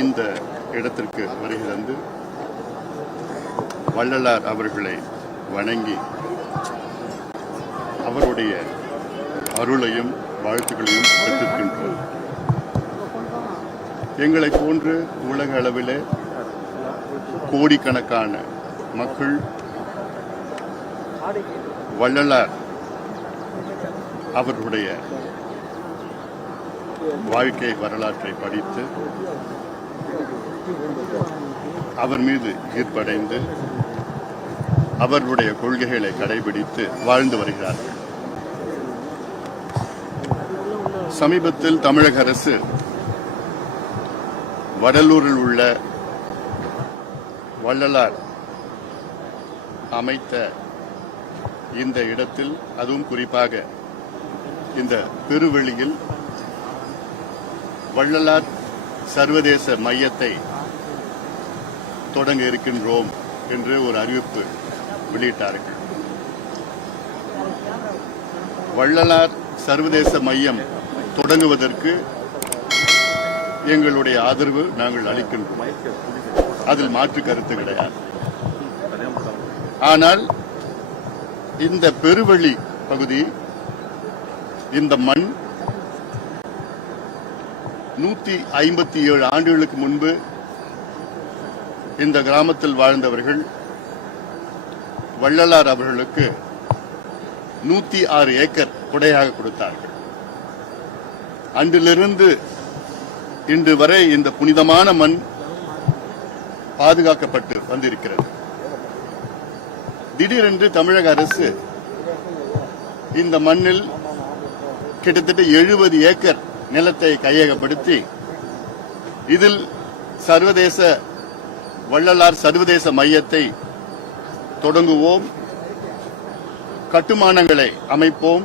இந்த இடத்திற்கு வருகை தந்து வள்ளலார் அவர்களை வணங்கி அவருடைய அருளையும் வாழ்த்துக்களையும் பெற்றிருக்கின்றோம் எங்களை போன்று உலக அளவிலே கோடிக்கணக்கான மக்கள் வள்ளலார் அவர்களுடைய வாழ்க்கை வரலாற்றை படித்து அவர் மீது ஈர்ப்படைந்து அவருடைய கொள்கைகளை கடைபிடித்து வாழ்ந்து வருகிறார்கள் சமீபத்தில் தமிழக அரசு வடலூரில் உள்ள வள்ளலார் அமைத்த இந்த இடத்தில் அதுவும் குறிப்பாக இந்த பெருவெளியில் வள்ளலார் சர்வதேச மையத்தை தொடங்க இருக்கின்றோம் என்று ஒரு அறிவிப்பு வெளியிட்டார்கள் வள்ளலார் சர்வதேச மையம் தொடங்குவதற்கு எங்களுடைய ஆதரவு நாங்கள் அளிக்கின்றோம் அதில் மாற்று கருத்து கிடையாது ஆனால் இந்த பெருவழி பகுதி இந்த மண் நூற்றி ஐம்பத்தி ஏழு ஆண்டுகளுக்கு முன்பு இந்த கிராமத்தில் வாழ்ந்தவர்கள் வள்ளலார் அவர்களுக்கு நூற்றி ஆறு ஏக்கர் கொடையாக கொடுத்தார்கள் அன்றிலிருந்து இன்று வரை இந்த புனிதமான மண் பாதுகாக்கப்பட்டு வந்திருக்கிறது திடீரென்று தமிழக அரசு இந்த மண்ணில் கிட்டத்தட்ட எழுபது ஏக்கர் நிலத்தை கையகப்படுத்தி இதில் சர்வதேச வள்ளலார் சர்வதேச மையத்தை தொடங்குவோம் கட்டுமானங்களை அமைப்போம்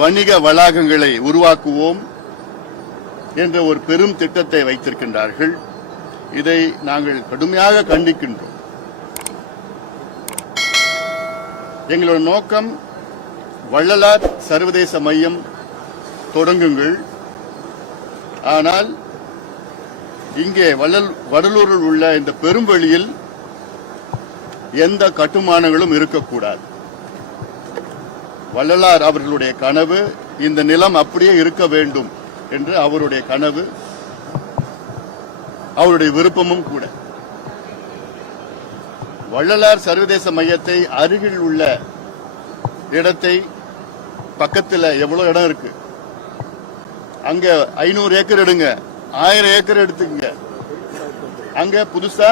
வணிக வளாகங்களை உருவாக்குவோம் என்ற ஒரு பெரும் திட்டத்தை வைத்திருக்கின்றார்கள் இதை நாங்கள் கடுமையாக கண்டிக்கின்றோம் எங்களோட நோக்கம் வள்ளலார் சர்வதேச மையம் தொடங்குங்கள் ஆனால் இங்கே வடலூரில் உள்ள இந்த வழியில் எந்த கட்டுமானங்களும் இருக்கக்கூடாது வள்ளலார் அவர்களுடைய கனவு இந்த நிலம் அப்படியே இருக்க வேண்டும் என்று அவருடைய கனவு அவருடைய விருப்பமும் கூட வள்ளலார் சர்வதேச மையத்தை அருகில் உள்ள இடத்தை பக்கத்தில் எவ்வளவு இடம் இருக்கு அங்க ஐநூறு ஏக்கர் எடுங்க ஆயிரம் ஏக்கர் எடுத்துக்கங்க அங்க புதுசா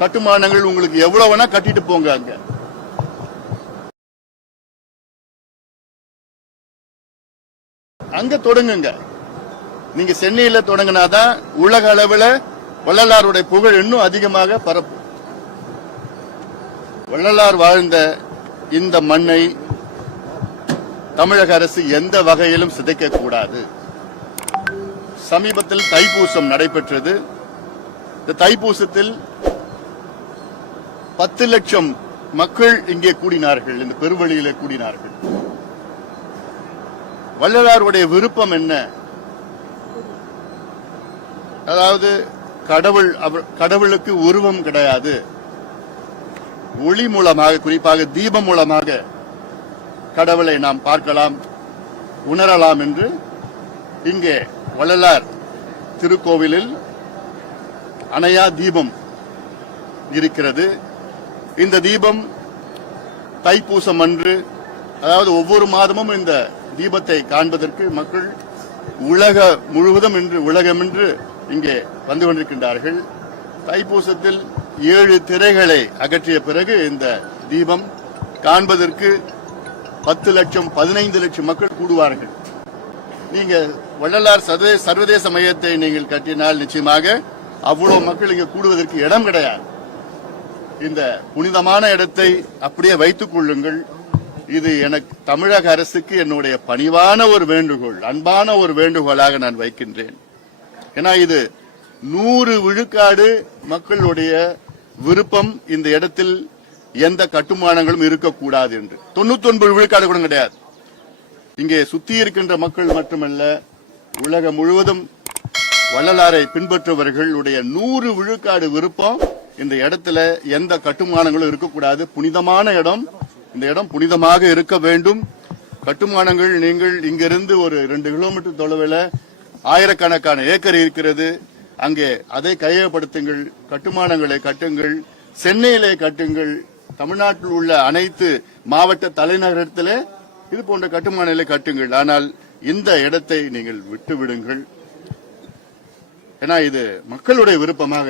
கட்டுமானங்கள் உங்களுக்கு எவ்வளவு வேணா கட்டிட்டு போங்க அங்க அங்க தொடங்குங்க நீங்க சென்னையில தொடங்கினாதான் உலக அளவுல வள்ளலாருடைய புகழ் இன்னும் அதிகமாக பரப்பு வள்ளலார் வாழ்ந்த இந்த மண்ணை தமிழக அரசு எந்த வகையிலும் சிதைக்க கூடாது சமீபத்தில் தைப்பூசம் நடைபெற்றது இந்த தைப்பூசத்தில் பத்து லட்சம் மக்கள் இங்கே கூடினார்கள் இந்த பெருவழியிலே கூடினார்கள் வள்ளலாருடைய விருப்பம் என்ன அதாவது கடவுள் கடவுளுக்கு உருவம் கிடையாது ஒளி மூலமாக குறிப்பாக தீபம் மூலமாக கடவுளை நாம் பார்க்கலாம் உணரலாம் என்று இங்கே வள்ளலார் திருக்கோவிலில் அணையா தீபம் இருக்கிறது இந்த தீபம் தைப்பூசம் அன்று அதாவது ஒவ்வொரு மாதமும் இந்த தீபத்தை காண்பதற்கு மக்கள் உலக முழுவதும் இன்று உலகமின்று இங்கே வந்து கொண்டிருக்கின்றார்கள் தைப்பூசத்தில் ஏழு திரைகளை அகற்றிய பிறகு இந்த தீபம் காண்பதற்கு பத்து லட்சம் பதினைந்து லட்சம் மக்கள் கூடுவார்கள் நீங்க வள்ளலார் சர்வதேச சர்வதேச மையத்தை நீங்கள் கட்டினால் நிச்சயமாக அவ்வளவு மக்கள் இங்கே கூடுவதற்கு இடம் கிடையாது இந்த புனிதமான இடத்தை அப்படியே வைத்துக் கொள்ளுங்கள் இது எனக்கு தமிழக அரசுக்கு என்னுடைய பணிவான ஒரு வேண்டுகோள் அன்பான ஒரு வேண்டுகோளாக நான் வைக்கின்றேன் ஏன்னா இது நூறு விழுக்காடு மக்களுடைய விருப்பம் இந்த இடத்தில் எந்த கட்டுமானங்களும் இருக்கக்கூடாது என்று தொண்ணூத்தி ஒன்பது விழுக்காடு கூட கிடையாது இங்கே சுத்தி இருக்கின்ற மக்கள் மட்டுமல்ல உலகம் முழுவதும் வள்ளலாரை பின்பற்றுபவர்களுடைய நூறு விழுக்காடு விருப்பம் இந்த இடத்துல எந்த கட்டுமானங்களும் இருக்கக்கூடாது புனிதமான இடம் இந்த இடம் புனிதமாக இருக்க வேண்டும் கட்டுமானங்கள் நீங்கள் இங்கிருந்து ஒரு ரெண்டு கிலோமீட்டர் தொலைவில் ஆயிரக்கணக்கான ஏக்கர் இருக்கிறது அங்கே அதை கையகப்படுத்துங்கள் கட்டுமானங்களை கட்டுங்கள் சென்னையிலே கட்டுங்கள் தமிழ்நாட்டில் உள்ள அனைத்து மாவட்ட தலைநகரத்திலே இது போன்ற கட்டுமானங்களை கட்டுங்கள் ஆனால் இந்த இடத்தை நீங்கள் விட்டுவிடுங்கள் ஏன்னா இது மக்களுடைய விருப்பமாக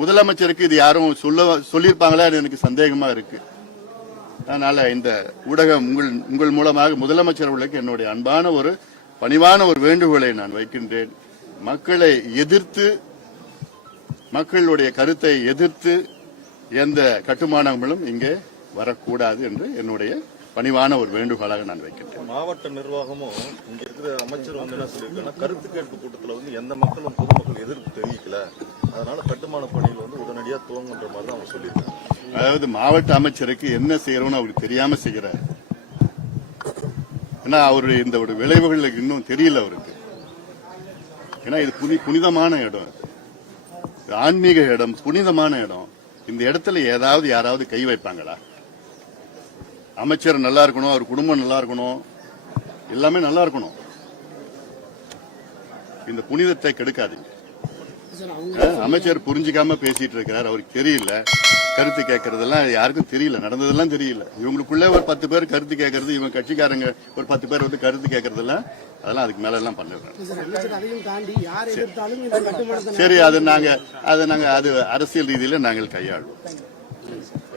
முதலமைச்சருக்கு இது யாரும் சொல்ல சொல்லியிருப்பாங்களா எனக்கு சந்தேகமா இருக்கு அதனால இந்த ஊடகம் உங்கள் உங்கள் மூலமாக முதலமைச்சர் அவர்களுக்கு என்னுடைய அன்பான ஒரு பணிவான ஒரு வேண்டுகோளை நான் வைக்கின்றேன் மக்களை எதிர்த்து மக்களுடைய கருத்தை எதிர்த்து எந்த கட்டுமானங்களும் இங்கே வரக்கூடாது என்று என்னுடைய பணிவான ஒரு வேண்டுகோளாக நான் வைக்கிறேன் மாவட்ட நிர்வாகமும் இங்க இருக்கிற அமைச்சர் வந்து என்ன சொல்லியிருக்காங்க கருத்து கேட்பு கூட்டத்தில் வந்து எந்த மக்களும் பொதுமக்கள் எதிர்ப்பு தெரிவிக்கல அதனால கட்டுமான பணிகள் வந்து உடனடியாக துவங்குன்ற மாதிரி தான் அவங்க சொல்லியிருக்காங்க அதாவது மாவட்ட அமைச்சருக்கு என்ன செய்யறோம்னு அவருக்கு தெரியாம செய்கிறார் ஏன்னா அவரு இந்த ஒரு விளைவுகள் இன்னும் தெரியல அவருக்கு ஏன்னா இது புனி புனிதமான இடம் ஆன்மீக இடம் புனிதமான இடம் இந்த இடத்துல ஏதாவது யாராவது கை வைப்பாங்களா அமைச்சர் நல்லா இருக்கணும் அவர் குடும்பம் நல்லா இருக்கணும் எல்லாமே நல்லா இருக்கணும் இந்த புனிதத்தை கெடுக்காதீங்க அமைச்சர் புரிஞ்சுக்காம பேசிட்டு இருக்கிறார் அவருக்கு தெரியல கருத்து கேட்கறதெல்லாம் யாருக்கும் தெரியல நடந்ததெல்லாம் தெரியல இவங்களுக்குள்ளே ஒரு பத்து பேர் கருத்து கேட்கறது இவங்க கட்சிக்காரங்க ஒரு பத்து பேர் வந்து கருத்து கேட்கறதெல்லாம் அதெல்லாம் அதுக்கு மேல எல்லாம் பண்ணிடுறாங்க சரி அது நாங்க அது நாங்க அது அரசியல் ரீதியில நாங்கள் கையாளுவோம்